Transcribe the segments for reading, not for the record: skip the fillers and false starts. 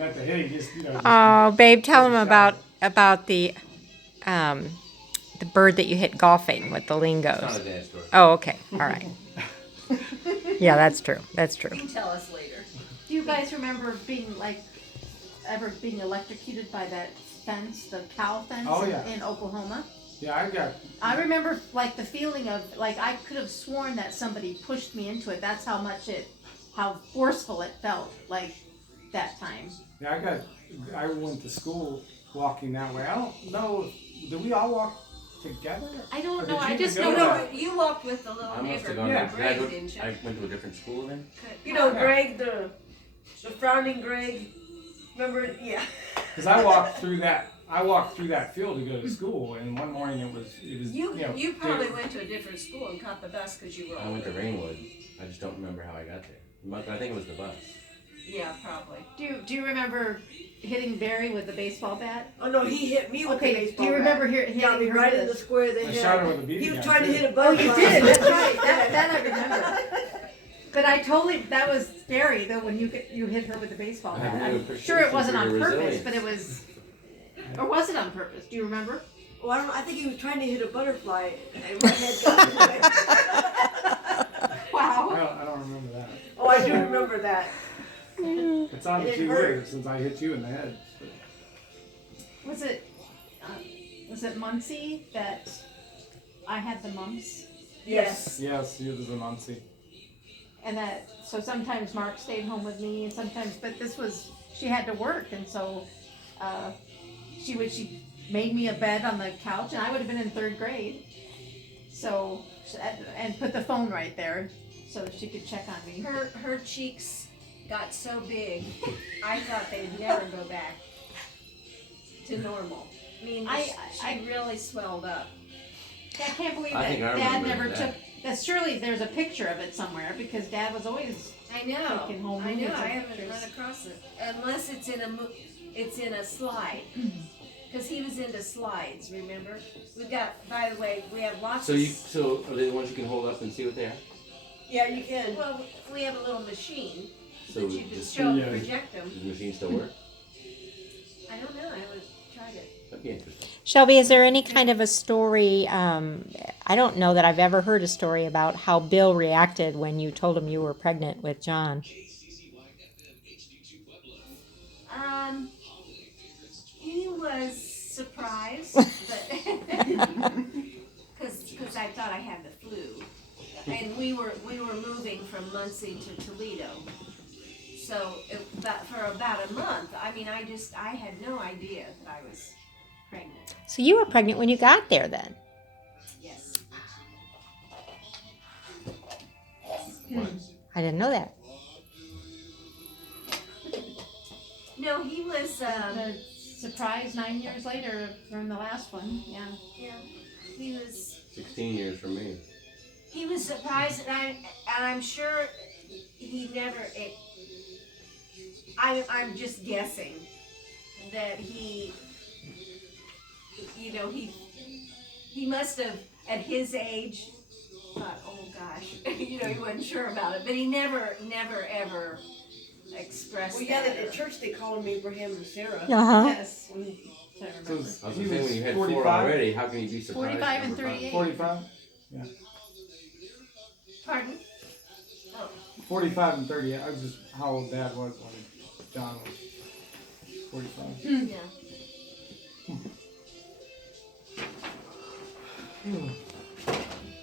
Not the hitting, just, Oh, babe, tell him Shot. about the bird that you hit golfing with the It's not a lingos. dad story. Oh, okay, all right. Yeah, that's true. That's true. You can tell us later. Do you guys remember ever being electrocuted by that fence, the cow fence Oh, yeah. in Oklahoma? Yeah, I remember like the feeling of like I could have sworn that somebody pushed me into it. That's how how forceful it felt like that time. I went to school walking that way. I don't know, did we all walk together? I don't Or know. did I you just even know go that. that- You walked with the little I must have neighbor, gone. Yeah. Did Greg, didn't you? I went to a different school then. You know, Greg, the frowning Greg. Remember? Yeah. Because I walked through that field to go to school, and one morning it was You probably went to a different school and caught the bus because you were I went to older. Rainwood. I just don't remember how I got there. I think it was the bus. Yeah, probably. Do you remember hitting Barry with the baseball bat? Oh no, he hit me with the Okay. baseball Do you remember bat. hitting Got me her right with in the a- square of the I head. shot her with a BB He was gun, trying to too. hit a Oh, butterfly. you did. That's right. That I remember. But I totally that was scary though when you hit her with the baseball I have bat. no I'm appreciation sure it wasn't for on your purpose, resilience. but it was, or was it on purpose? Do you remember? Well, I don't know. I think he was trying to hit a butterfly, and my head got in the way. Wow. I don't remember that. Oh, I do remember that. It's on the It two hurt. years since I hit you in the head. Was it Muncie that I had the mumps? Yes. Yes, it was a Muncie. And that, so sometimes Mark stayed home with me and sometimes, but she had to work and so, she made me a bed on the couch and I would have been in 3rd grade. So, and put the phone right there so that she could check on me. Her cheeks got so big, I thought they'd never go back to normal. I mean, she really swelled up. I can't believe I that think I Dad remember never that. took, surely there's a picture of it somewhere because Dad was always, I know. Taking home I know. movies I and haven't pictures. run across it unless it's in a slide. Because he was into slides. Remember? We got. By the way, we have lots. So are they the ones you can hold up and see what they are? Yeah, you can. Well, we have a little machine So that you can does show Yeah. project them. the machine still work? I don't know. I haven't tried it. That'd be interesting. Shelby, is there any kind of a story? I don't know that I've ever heard a story about how Bill reacted when you told him you were pregnant with John. He was surprised, but because I thought I had the flu, and we were moving from Muncie to Toledo, so for about a month. I mean, I had no idea that I was pregnant. So you were pregnant when you got there then? Yes. I didn't know that. No, he was. the surprise 9 years later from the last one, yeah. Yeah, he was. 16 years from me. He was surprised, and I'm sure he never. I'm just guessing that he must have at his age thought, oh gosh, he wasn't sure about it, but he never ever expressed. Well, yeah, that at church they call him Abraham and Sarah. Uh-huh. Yes. I remember. So I was he gonna say when you had 4 45? already, how can you be surprised? 45 and at number 38. 45? Pardon? 45 and 38. I was just how old Dad was when John was 45. Yeah.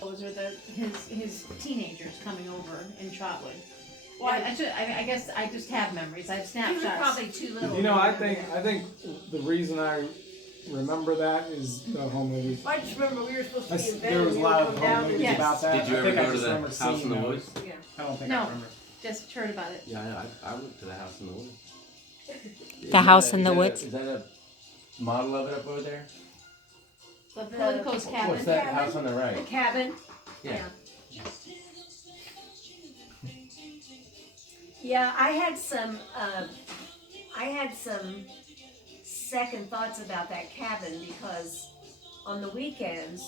Those are his teenagers coming over in Trotwood. Well, I guess I just have memories. I have He was snapshots. probably too little. You know, to I remember think the reason I remember that is the home movies. I just remember we were supposed to be in bed There and was a we lot would of come home down movies and Yes. about that. Did you I ever think I go to just the remember House seeing in the those. Woods? that. Yeah. I don't think No. I remember. Just heard about it. Yeah, I went to the House in the Woods. The House in the Woods? Is that a model of it up over there? The Politico's cabin. What's that house on the The right? cabin. Yeah. Yeah, I had some second thoughts about that cabin because on the weekends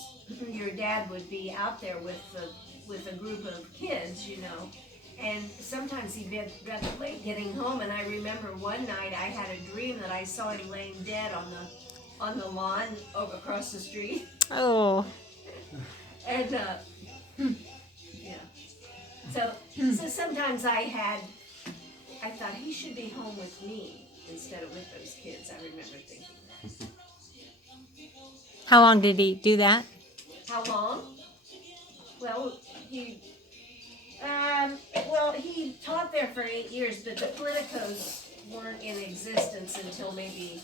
your dad would be out there with a group of kids, And sometimes he'd be rather late getting home, and I remember one night I had a dream that I saw him laying dead on the lawn over across the street. Oh, And yeah. So sometimes I thought he should be home with me instead of with those kids. I remember thinking that. how long did he do that? How long? Well, he taught there for 8 years, but the politicos weren't in existence until maybe,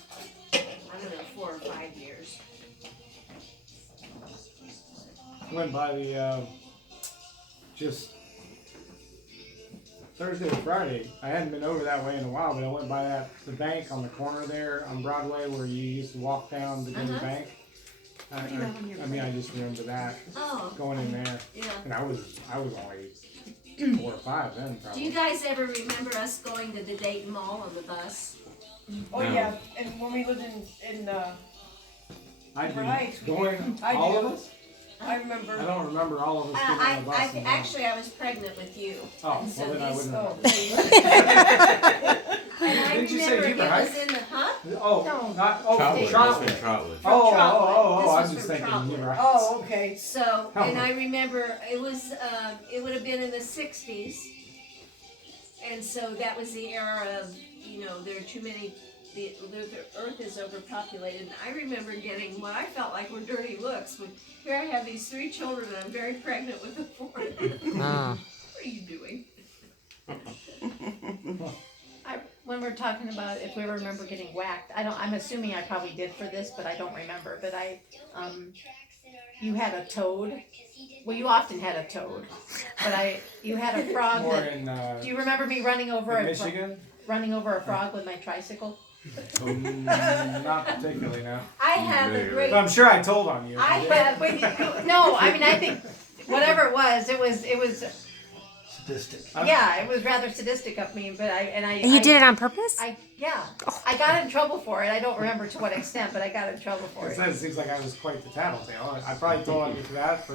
I don't know, 4 or 5 years. Went by the just Thursday or Friday. I hadn't been over that way in a while, but I went by the bank on the corner there on Broadway where you used to walk down to go to the bank. I just remember that Oh. going in there, Yeah. and I was only 4 or 5 then Do probably. you guys ever remember us going to the Dayton Mall on the bus? Oh No. yeah, and when we lived in I do. Right. Going I all do. of us. I remember. I don't remember all of us getting on the bus. and going. Actually, I was pregnant with you. Oh, And so well then I these- wouldn't. And I Didn't you say remember it Heber was Heights? in the, huh? Oh, No. not Trotwood. Trotwood. That's been Trotwood. Oh, oh, Trotwood. oh, This I was was just from thinking Trotwood. Heber Heights. Oh, okay. So, Oh. and I remember it was, it would have been in the 60s. And so that was the era of, there are too many, the earth is overpopulated. And I remember getting what I felt like were dirty looks. When here I have these 3 children and I'm very pregnant with a 4th. Ah. What are you doing? When we're talking about if we ever remember getting whacked, I'm assuming I probably did for this, but I don't remember. But you had a toad. Well, you often had a toad, but you had a frog. More That, in do you remember me running over in a Michigan. a frog with my tricycle? Not particularly, no. I have a great, But I'm sure I told on you. I did. have, No, I mean I think whatever it was Sadistic. yeah, it was rather sadistic of me. But You did it on purpose? I got in trouble for it. I don't remember to what extent, but I got in trouble for it. It seems like I was quite the tattletale. I probably told on you for that,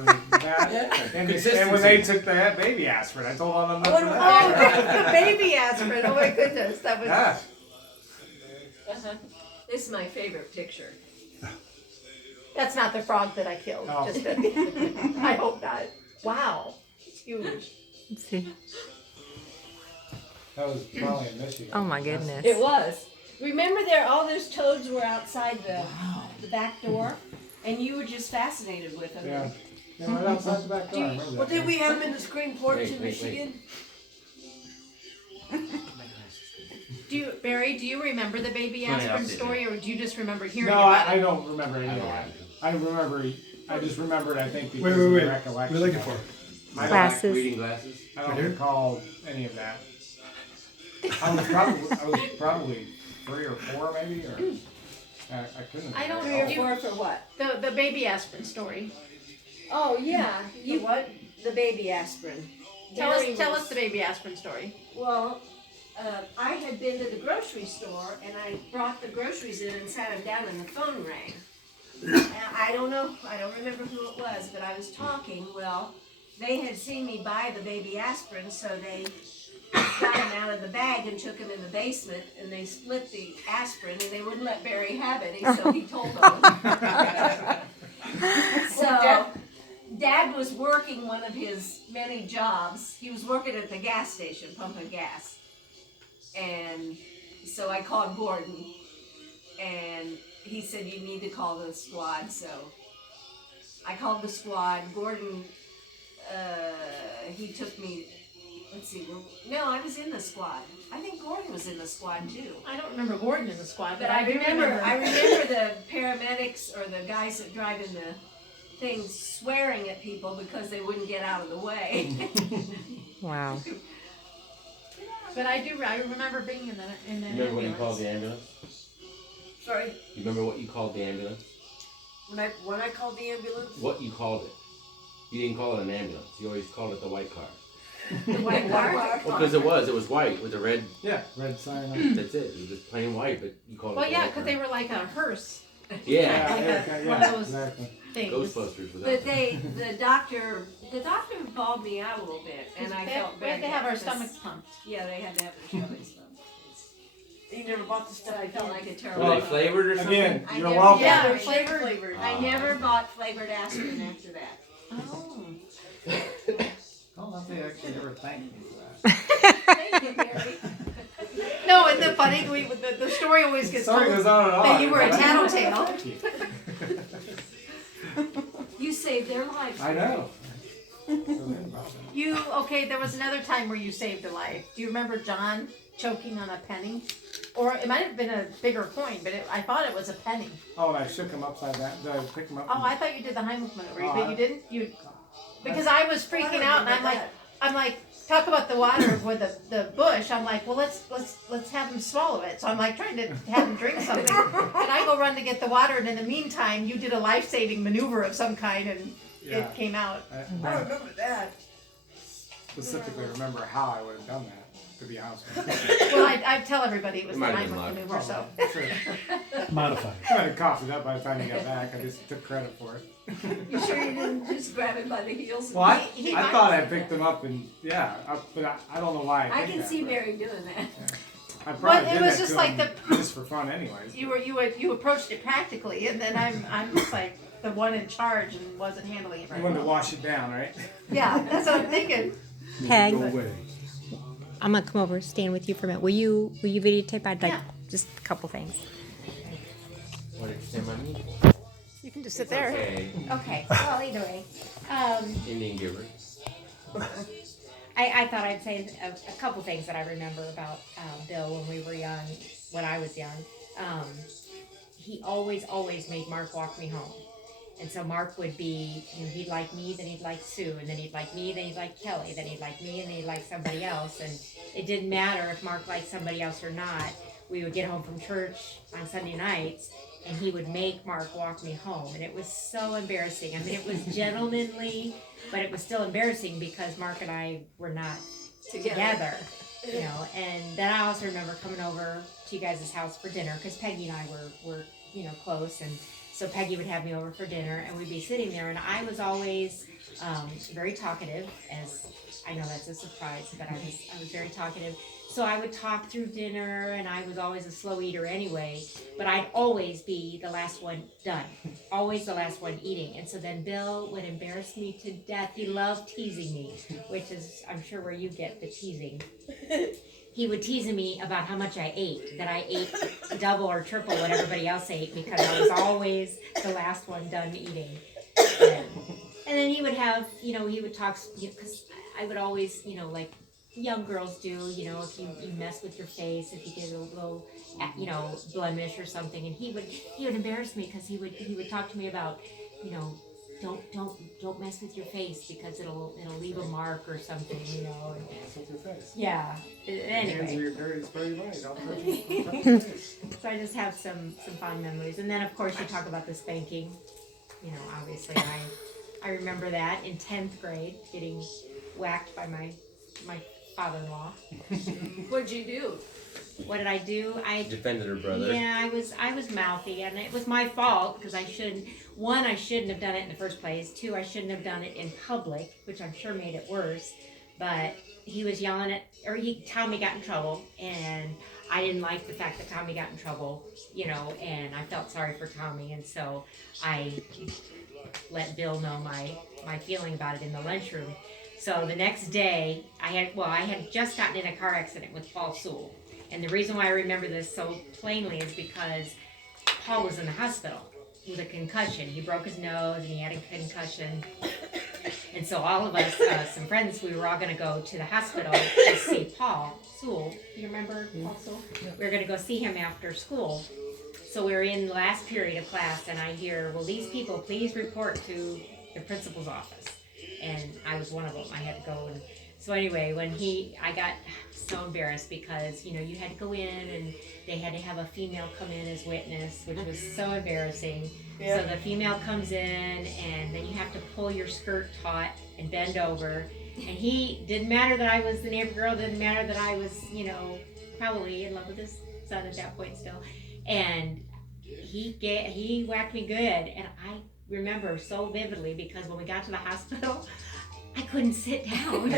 and Consistency. when they took the baby aspirin, I told on them Oh, for that. baby aspirin! Oh my goodness, that was. Yeah. this is my favorite picture. That's not the frog that I killed. Oh. Just I hope not. Wow, it's huge. Let's see. That was probably in Michigan. Oh my goodness. It was. Remember all those toads were outside the back door? And you were just fascinated with them. Yeah. Yeah, right outside the back door. I remember Well, that. did we have them in the screen porch Wait, in wait, wait. Michigan? Barry, do you remember the baby No, yeah, aspirin I'll see story, or do you just remember hearing No, about I it? don't remember any of that. I just remembered, I think, because Wait, of the wait. recollection. What are you looking for? I don't, Glasses. Reading glasses. I Right don't here? recall any of that. I was probably 3 or 4 maybe, or I couldn't. I don't recall. know. For what? The baby aspirin story. Oh, yeah. The what? The baby aspirin. Tell Barry us the baby aspirin story. Well, I had been to the grocery store and I brought the groceries in and sat them down and the phone rang. I don't remember who it was, but I was talking. Well, they had seen me buy the baby aspirin, so they got him out of the bag and took him in the basement, and they split the aspirin, and they wouldn't let Barry have it, so he told them. So, Dad was working one of his many jobs. He was working at the gas station, pumping gas. And so I called Gordon, and he said, you need to call the squad, so I called the squad. Gordon, he took me, no, I was in the squad. I think Gordon was in the squad too. I don't remember Gordon in the squad, But I remember the paramedics or the guys that drive in the things swearing at people because they wouldn't get out of the way. Wow. But I remember being in the You remember what you called ambulance. the ambulance? Sorry, You remember what you called the ambulance? when I called the ambulance. What you called it? You didn't call it an ambulance. You always called it the white car. The white car. Well, because it was white with a red. Yeah, red sign. On. That's it. It was just plain white, but you called it. Well, the yeah, white because car. they were like a hearse Yeah. Like yeah, one of those exactly. things. Ghostbusters But without. the doctor the doctor bawled me out a little bit, and I felt We bad. had to have our because- stomachs pumped. Yeah, they had to have their stomachs pumped. You never bought the So stuff. I felt like a terrible. Were they flavored or something? Again, I you're never- welcome. Yeah, I they're flavored. flavored. I never bought flavored aspirin after that. Oh. I don't know if they actually ever thanked me for that. Thank you, Mary. No, and the funny, the story always gets Sorry, told goes on and on. that you were a but I- tattletale. Thank you. You saved their lives. I know. So then about that. Okay, there was another time where you saved a life. Do you remember John choking on a penny? Or it might have been a bigger coin, but I thought it was a penny. Oh, and I shook him upside down. Did I pick him up? Oh, I thought you did the Heimlich maneuver, Oh, but I- you didn't? Because I was freaking out, and I'm like, talk about the water with the bush. I'm like, well, let's have him swallow it. So I'm like trying to have him drink something, and I go run to get the water, and in the meantime, you did a life-saving maneuver of some kind, and Yeah. it came out. I I don't remember that. specifically remember how I would have done that, to be honest with you. Well, I tell everybody it was It the might have been Heimlich luck. maneuver, so. Sure. Modified. I might have coughed it up by the time you got back. I just took credit for it. You sure you didn't just grab him by the heels? Well, He I might thought I have picked him up and but I don't know why. I think can that, see but Mary doing that. I probably Well, it did was that just to like him just for fun, anyways. You approached it practically, and then I'm just like the one in charge and wasn't handling it You very wanted to well. wash it down, right? Yeah, that's what I'm thinking. Peg, No way. I'm gonna come over and stand with you for a minute. Will you videotape? I'd like Yeah. just a couple things. What did you say my knee for? You can just sit there. Okay, Okay. Well, either way. Indian giver. I thought I'd say a couple things that I remember about Bill when we were young, when I was young. He always made Mark walk me home. And so Mark would be, he'd like me, then he'd like Sue, and then he'd like me, then he'd like Kelly, then he'd like me, and then he'd like somebody else. And it didn't matter if Mark liked somebody else or not. We would get home from church on Sunday nights, and he would make Mark walk me home. And it was so embarrassing. I mean, it was gentlemanly, but it was still embarrassing because Mark and I were not together. And then I also remember coming over to you guys' house for dinner because Peggy and I were close, and so Peggy would have me over for dinner, and we'd be sitting there, and I was always very talkative, as I know that's a surprise, but I was very talkative. So I would talk through dinner, and I was always a slow eater anyway, but I'd always be the last one done, always the last one eating. And so then Bill would embarrass me to death. He loved teasing me, which is, I'm sure, where you get the teasing. He would tease me about how much I ate, that I ate double or triple what everybody else ate because I was always the last one done eating. And then he would have, he would talk, because I would always, like young girls do, if you mess with your face, if you get a little, blemish or something, and he would embarrass me because he would talk to me about, don't mess with your face because it'll leave a mark or something, and, That's with your face. yeah. Hands are Anyway, your dirtiest part of your body. Don't touch your face. so I just have some fond memories, and then of course you talk about the spanking. Obviously I remember that in 10th grade getting whacked by my father-in-law. What'd you do? What did I do? I Defended her brother. Yeah, I was mouthy, and it was my fault because I shouldn't have done it in the first place. 2, I shouldn't have done it in public, which I'm sure made it worse. But he was yelling Tommy got in trouble, and I didn't like the fact that Tommy got in trouble, and I felt sorry for Tommy, and so I let Bill know my feeling about it in the lunchroom. So the next day, I had just gotten in a car accident with Paul Sewell. And the reason why I remember this so plainly is because Paul was in the hospital with a concussion. He broke his nose and he had a concussion. And so all of us, some friends, we were all going to go to the hospital to see Paul Sewell. You remember Paul Sewell? We were going to go see him after school. So we were in the last period of class, and I hear, will these people please report to the principal's office? And I was one of them. I had to go. And so anyway, I got so embarrassed because, you had to go in and they had to have a female come in as witness, which was so embarrassing. Yeah. So the female comes in, and then you have to pull your skirt taut and bend over. And he didn't matter that I was the neighbor girl, didn't matter that I was, probably in love with his son at that point still. And he whacked me good, and I remember so vividly because when we got to the hospital, I couldn't sit down.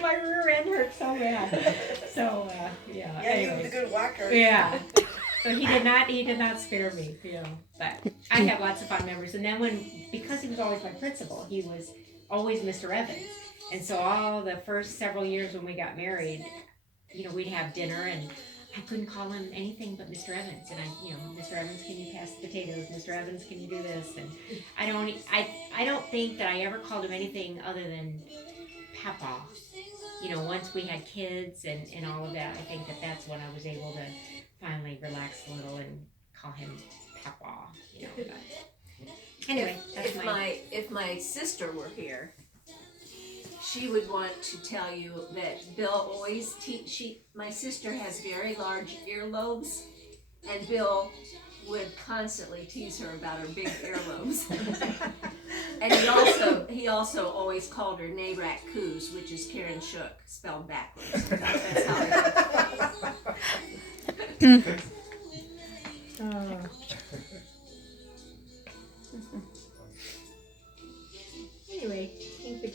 My rear end hurt so bad. So yeah. Yeah, he was Anyways. a good whacker. Yeah. So he did not spare me, you know. But I have lots of fond memories. And then because he was always my principal, he was always Mr. Evans. And so all the first several years when we got married, you know, we'd have dinner and I couldn't call him anything but Mr. Evans. And Mr. Evans, can you pass the potatoes? Mr. Evans, can you do this? And I don't think that I ever called him anything other than Papa. You know, once we had kids and all of that, I think that's when I was able to finally relax a little and call him Papa. You know, but anyway, that's If my sister were here, she would want to tell you that Bill always my sister has very large earlobes, and Bill would constantly tease her about her big earlobes. And he also always called her Narak Coos, which is Karen Shook, spelled backwards. That's how Anyway, I think we